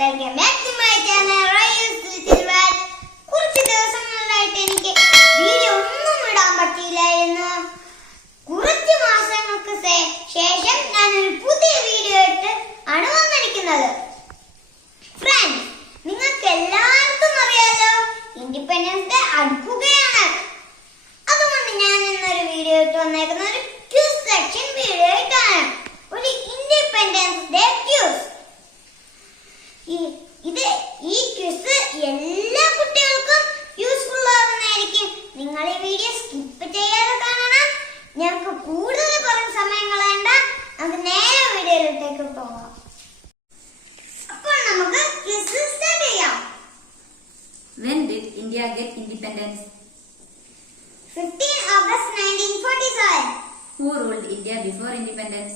Welcome back to my channel കുറച്ച് ദിവസങ്ങളിലായിട്ട് എനിക്ക് വീഡിയോ ഒന്നും ഇടാൻ പറ്റിയില്ലായിരുന്നു കുറച്ച് മാസങ്ങൾക്ക് ശേഷം ഞാൻ ഒരു പുതിയ വീഡിയോ ഇട്ട് ആണ് വന്നിരിക്കുന്നത്. ഫ്രണ്ട്സ് നിങ്ങൾക്ക് അറിയാലോ ഇൻഡിപെൻഡൻസ് ഡേ അടുക്കുകയാണ്. അതുകൊണ്ട് ഞാൻ ഇന്നൊരു വീഡിയോ ഇട്ട് വന്നേക്കുന്ന ഒരു ക്യൂസ് സെക്ഷൻ വീഡിയോ ആയിട്ടാണ് കൂടുതൽ കുറച്ച് സമയം കളയണ്ട നമുക്ക് നേരെ വീഡിയോയിലേക്ക് പോകാം അപ്പോൾ നമുക്ക് ക്വിസ് സ്റ്റാർട്ട് ചെയ്യാം When did India get independence? 15 August 1947 Who ruled India before independence?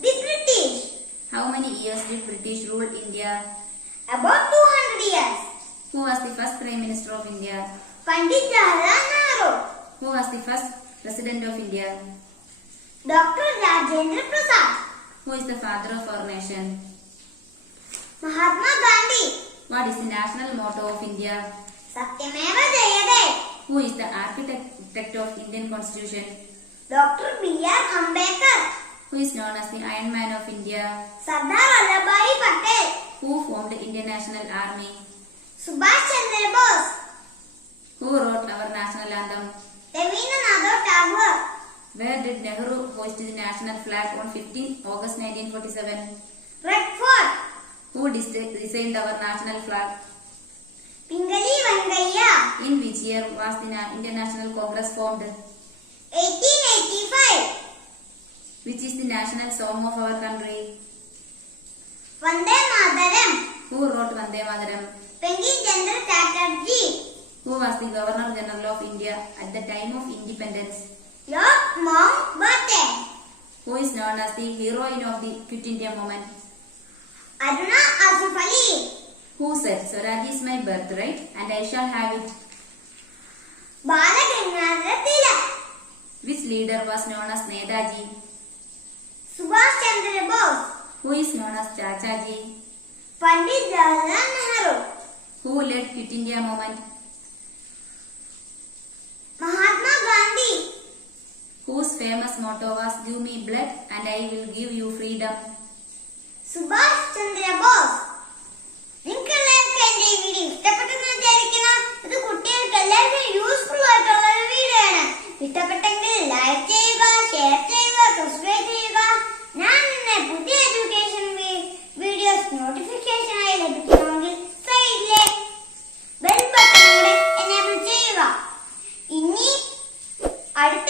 The British How many years did British rule India? about 200 years Who was the first Prime Minister of India? Pandit Jawaharlal Nehru Who was the first President of India? Dr. Rajendra Prasad Who is the father of our nation? Mahatma Gandhi What is the national motto of India? Satyameva Jayate Who is the architect of Indian Constitution? Dr. B.R. Ambedkar Who is known as the Iron Man of India? Sardar Vallabhbhai Patel Who formed the Indian National Army? Subhash Chandra Bose Who wrote our national anthem? Rabindranath Tagore Where did Nehru hoist the national flag on 15 August 1947? Red Fort Who designed our national flag? Pingali Venkaiah In which year was the Na- Indian National Congress formed? 1885 Which is the national song of our country? Vande Mataram Who wrote Vande Mataram? Bankim Chandra Chatterjee Who was the Governor General of India at the time of independence? Lord Mountbatten Who is known as the heroine of the Quit India movement? Aruna Asif Ali Who said Swaraj is my birthright and I shall have it? Balagangadhara Tilak Which leader was known as Netaji? Subhash Chandra Bose Who is known as Chachaji? Pandit Jawaharlal Nehru Who led Quit India movement? whose famous motto was give me blood and I will give you freedom. Subhash Chandra Bose നിങ്ങൾക്ക് എല്ലാവർക്കും എന്റെ ഈ video ഇഷ്ടപ്പെട്ടെന്ന് വിചാരിക്കുന്ന. ഇത് കുട്ടികൾക്ക് എല്ലാവർക്കും useful ആയിട്ടുള്ള ഒരു വീഡിയോ ആണ്. ഇഷ്ടപ്പെട്ടെങ്കിൽ ലൈക്ക് ചെയ്യുക ഷെയർ ചെയ്യുക സബ്സ്ക്രൈബ് ചെയ്യുക. ഞാൻ നിന്നെ പുതിയ എഡ്യൂക്കേഷൻ വീഡിയോസ് നോട്ടിഫിക്കേഷനായി ലഭിക്കണമെങ്കിൽ സൈഡിലെ ബെൽ ബട്ടൺ കൂടെ എനേബിൾ ചെയ്യുക. ഇനി അടുത്ത